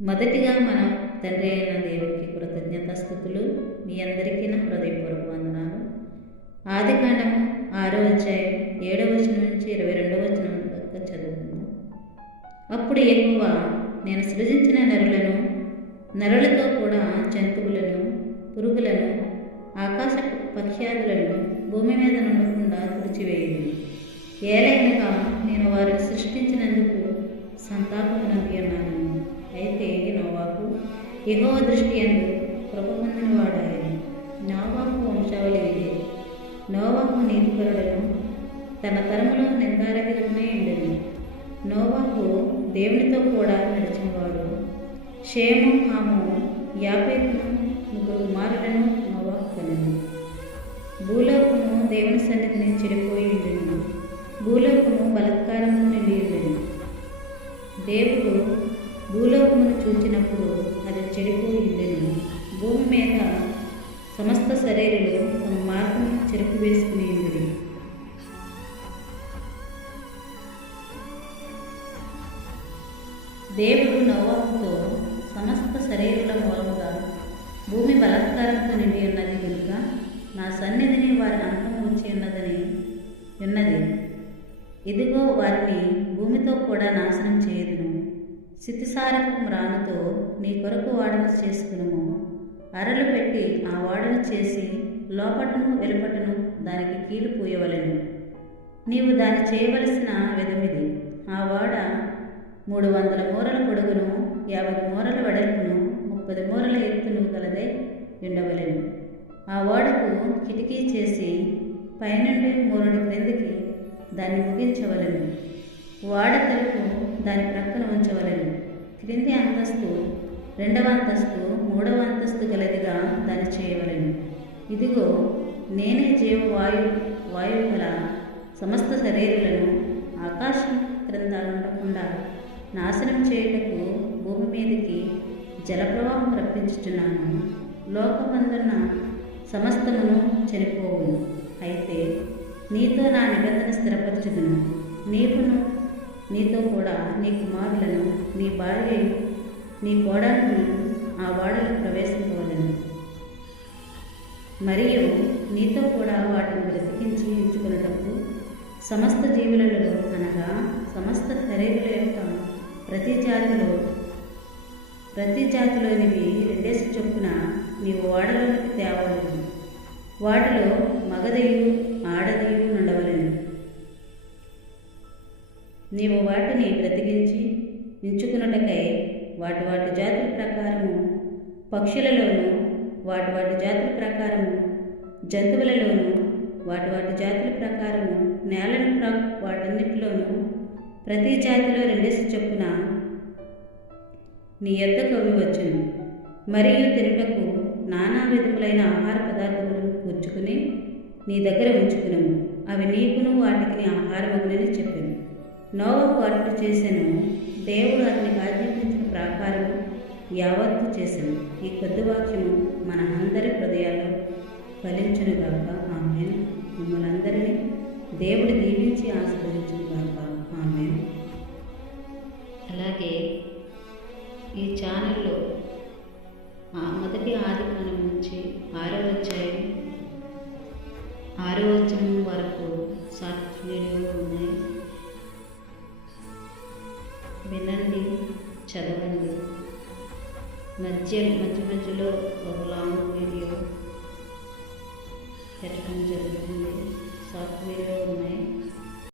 మొదటిగా మనం తండ్రి అయిన దేవునికి కృతజ్ఞతాస్థుతులు మీ అందరికీ నా హృదయపూర్వక వందనాలు. ఆది కాండము ఆరో అధ్యాయం ఏడవ వచనం నుంచి ఇరవై రెండవ వచనం దాకా చదువుకుందాం. అప్పుడు ఎక్కువ నేను సృజించిన నరులను నరులతో కూడా జంతువులను పురుగులను ఆకాశ పక్ష్యాదులను భూమి మీద నుండకుండా తుడిచివేయండి ఏలైనగా నేను వారిని సృష్టించినందుకు సంతాపం నంది అన్నాను అయితే నోవాకు ఎగవ దృష్టి అందు కృప పొందిన వాడాయని. నోవాకు వంశావళి ఇదే. నోవాకు నీతిపరుడను తన తరములో నిందారహితమే ఉండను. నోవాకు దేవునితో కూడా నడిచినవాడు. షేము హాము యాపేతును ముగ్గురు కుమారులను నోవాకు కనెను భూలోకము దేవుని సన్నిధిని చెడిపోయి ఉండెను. చూచినప్పుడు అది చెడిపోయి భూమి మీద సమస్త శరీరులు తమ మార్గం చెరుపు వేసుకుని ఉండేది దేవుడు నోవాహుతో సమస్త శరీరుల మూలముగా భూమి బలాత్కారంతో నిండి ఉన్నది కనుక నా సన్నిధిని వారి అంతం ఉంచి ఉన్నదని ఉన్నది. ఇదిగో వారిని భూమితో కూడా నాశనం చేయదును. స్థితిసారకం రానుతో నీ కొరకు వాడన చేసుకునము. అరలు పెట్టి ఆ వాడన చేసి లోపటను వెలుపటను దానికి కీలు పూయవలెను. నీవు దాన్ని చేయవలసిన విధమిది. ఆ వాడ మూడు వందల మూరల పొడుగును యాభై మూరల వెడల్పును ముప్పది మూరల ఎత్తును గలదై ఉండవలను ఆ ఓడకు కిటికీ చేసి పైనుండి మూరడు క్రిందికి దాన్ని ముగించవలెను. వాడ తలుపు దాని ప్రక్కన ఉంచవలెను. క్రింది అంతస్తు రెండవ అంతస్తు మూడవ అంతస్తు గలదిగా దాన్ని చేయవలెను. ఇదిగో నేనే జీవ వాయు వాయువు గల సమస్త శరీరులను ఆకాశం క్రింద ఉండకుండా నాశనం చేయుటకు భూమి మీదకి జలప్రవాహం రప్పించుచున్నాను లోకమందున్న సమస్తమును చనిపోవును అయితే నీతో నా నిబంధన స్థిరపరచుదును. నీకును నీతో కూడా నీ కుమారులను నీ భార్య నీ కోడలను ఆ వాడలో ప్రవేశించవలను మరియు నీతో కూడా వాటిని బ్రతికించి ఎంచుకున్నటప్పుడు సమస్త జీవులలో అనగా సమస్త శరీరుల యొక్క ప్రతి జాతిలో ప్రతి జాతిలోనివి రెండేసి చొప్పున నీవు వాడలోకి తేవాలి. వాటిలో మగదయు నీవు వాటిని బ్రతికించి ఎంచుకున్నటకై వాటి వాటి జాతుల ప్రకారము పక్షులలోను వాటి వాటి జాతుల ప్రకారము జంతువులలోను వాటి వాటి జాతుల ప్రకారము నేలను వాటన్నిటిలోనూ ప్రతి జాతిలో రెండేసి చొప్పున నీ ఎద్ద కవి వచ్చును. మరియు తినుటకు నానా విధములైన ఆహార పదార్థములను కూర్చుకుని నీ దగ్గర ఉంచుకును. అవి నీకును వాటికి ఆహారమగునని చెప్పాను. నోవహు అట్లు చేశాను దేవుడు అతనికి ఆజ్ఞాపించిన ప్రాకారం యావత్తు చేశాను ఈ కొద్ది వాక్యము మన అందరి హృదయాల్లో ఫలించునుగాక ఆమె మిమ్మల్ని అందరినీ దేవుడు దీవించి ఆశీర్వదించునుగాక ఆమె అలాగే ఈ ఛానల్లో ఆ మొదటి ఆదికాలం నుంచి ఆరో అధ్యాయం ఆరో వరకు షార్ట్ వినండి చదవండి. మధ్య మధ్య మధ్యలో ఒక లాంగ్ వీడియో పెట్టడం జరుగుతుంది. షార్ట్ వీడియో ఉన్నాయి.